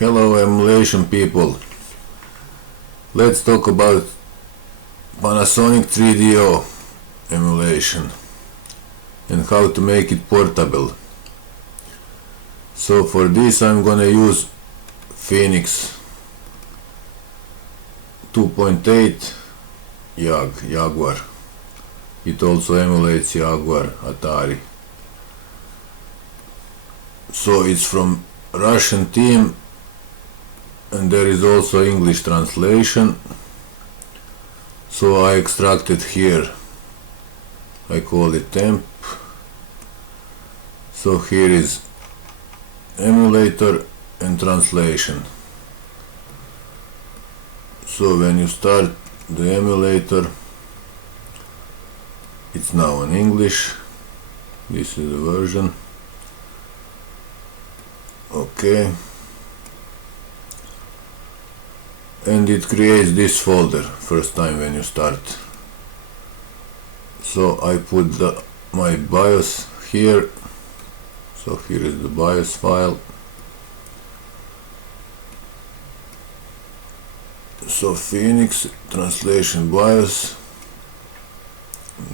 Hello emulation people, let's talk about Panasonic 3DO emulation and how to make it portable. So for this I'm gonna use Phoenix 2.8 Jaguar. It also emulates Jaguar Atari. So it's from Russian team and there is also English translation. So I extracted here, I call it temp. So here is emulator and translation. So when you start the emulator, it's now in English. This is the version. Okay. And it creates this folder first time when you start. So I put my BIOS here. So here is the BIOS file. So Phoenix translation BIOS.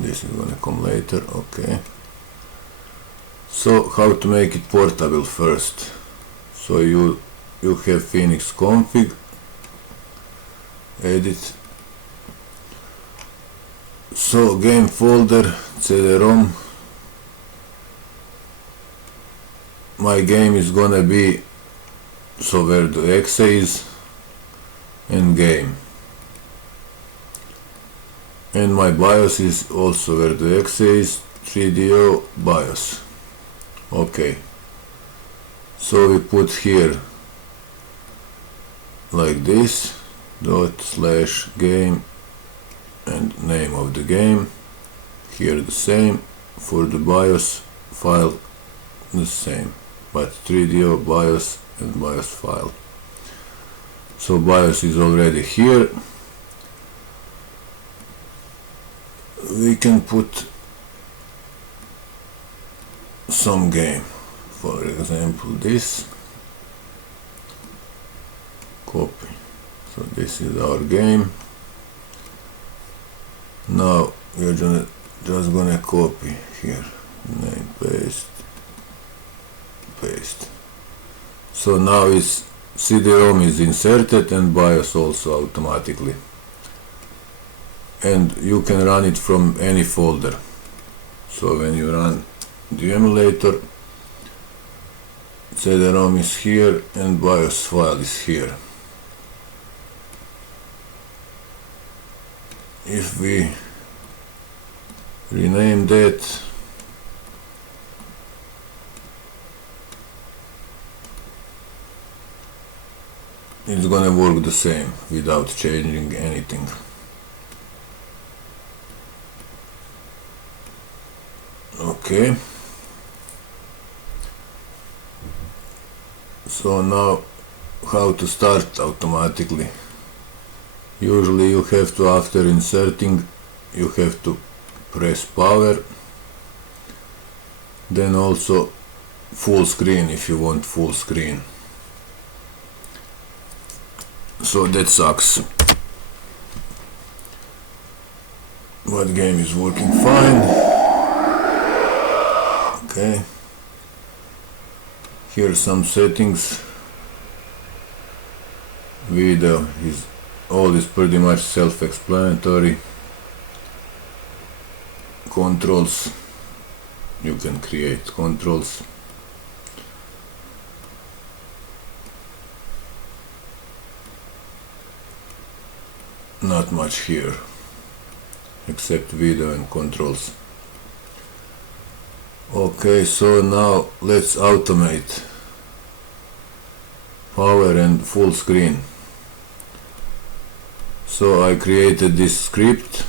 This is gonna come later. Okay. So how to make it portable first? So you have phoenix.config. Edit. So game folder, CD-ROM. My game is gonna be so where the exe is and game. And my BIOS is also where the exe is, 3DO BIOS. Okay. So we put here like this. ./game and name of the game. Here the same. For the BIOS file the same, but 3DO BIOS and BIOS file. So BIOS is already here. We can put some game, for example this. Copy. So this is our game. Now we're just gonna copy here, name, paste. So now is CD-ROM is inserted and BIOS also automatically. And you can run it from any folder. So when you run the emulator, CD-ROM is here and BIOS file is here. If we rename that, it's gonna work the same without changing anything. Okay. So now how to start automatically? Usually you have to, after inserting, you have to press power, then also full screen if you want full screen. So that sucks. But game is working fine. Okay. Here are some settings. Video is all is pretty much self-explanatory. Controls, you can create controls. Not much here, except video and controls. Okay, so now let's automate power and full screen. So I created this script.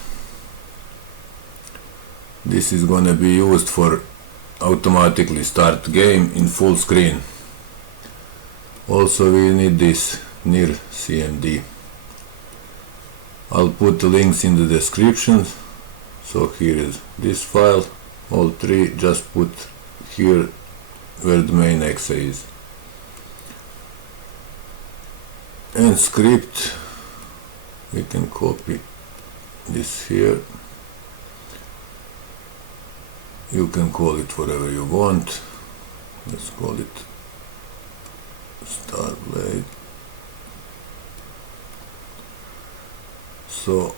This is gonna be used for automatically start game in full screen. Also we need this near CMD. I'll put the links in the description. So here is this file, all three, just put here where the main exe is. And script, we can copy this here. You can call it whatever you want. Let's call it Starblade. So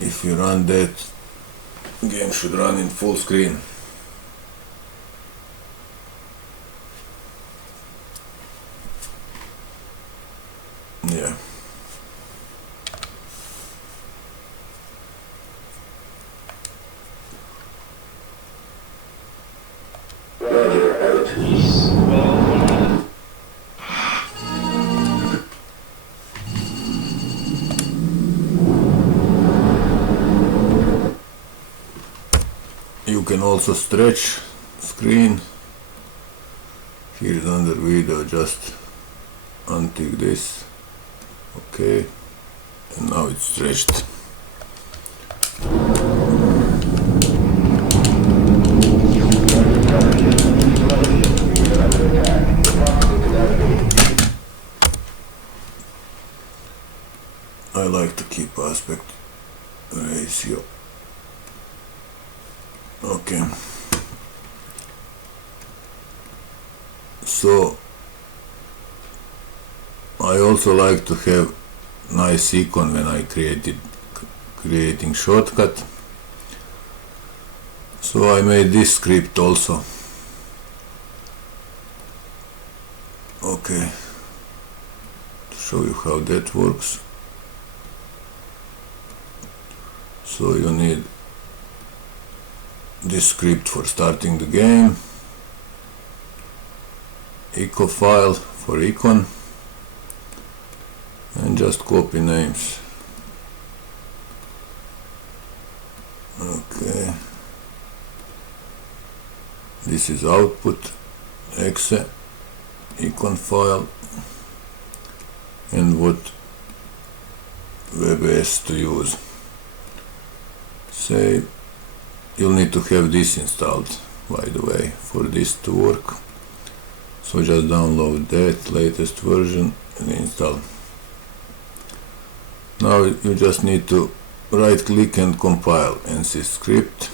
if you run that, game should run in full screen. Yeah. You can also stretch screen. Here's under video, just untick this. Okay, and now it's stretched. I like to keep aspect ratio. Okay. So I also like to have nice icon when I creating shortcut. So I made this script also. Okay. To show you how that works. So you need this script for starting the game, echo file for icon, and just copy names. Okay, this is output exe icon file, and what WebS to use. Say you'll need to have this installed, by the way, for this to work. So just download that latest version and install. Now you just need to right click and compile NC script.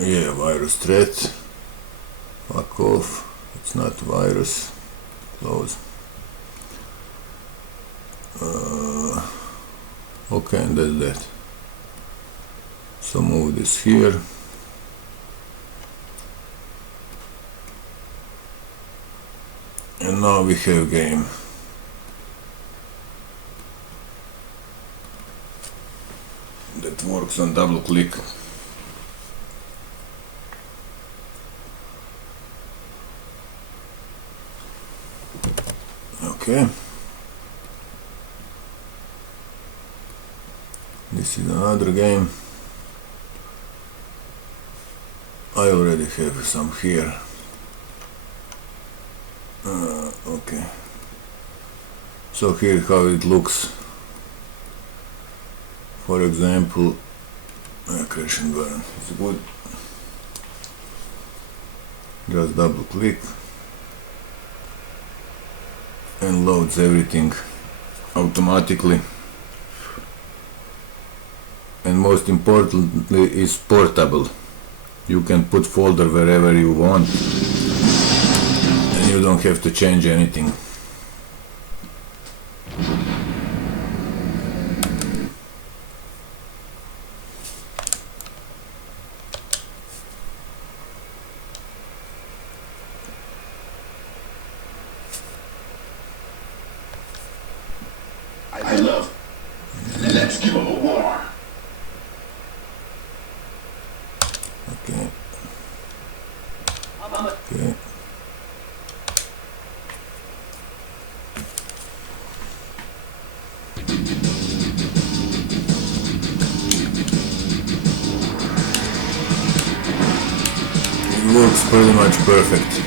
Yeah, virus threat. Fuck off. It's not virus. Close. Okay, and that's that. So move this here. And now we have game. That works on double click. Okay. This is another game. I already have some here. Okay. So here how it looks. For example, crash and burn. It's good. Just double click and loads everything automatically. And most importantly is portable. You can put folder wherever you want and you don't have to change anything. I love. Let's give them a war. Okay. Okay. It works pretty much perfect.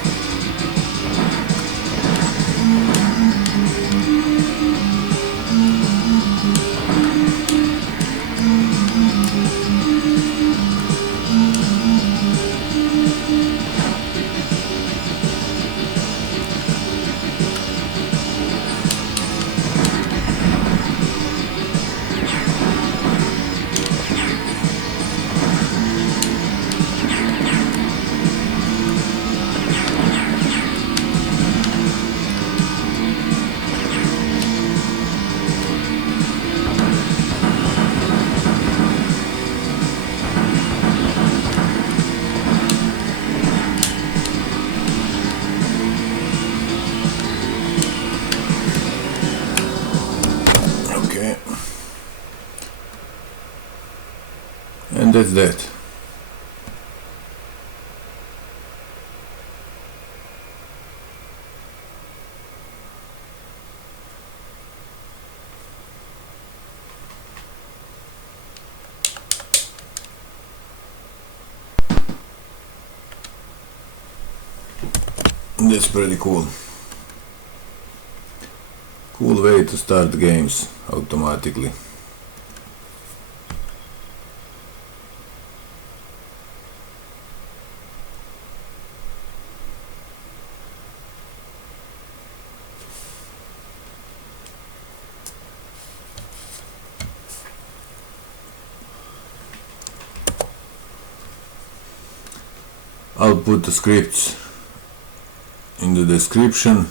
that's that. That's pretty cool. Cool way to start games automatically. I'll put the scripts in the description,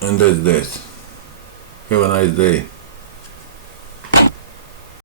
and that's that. Have a nice day.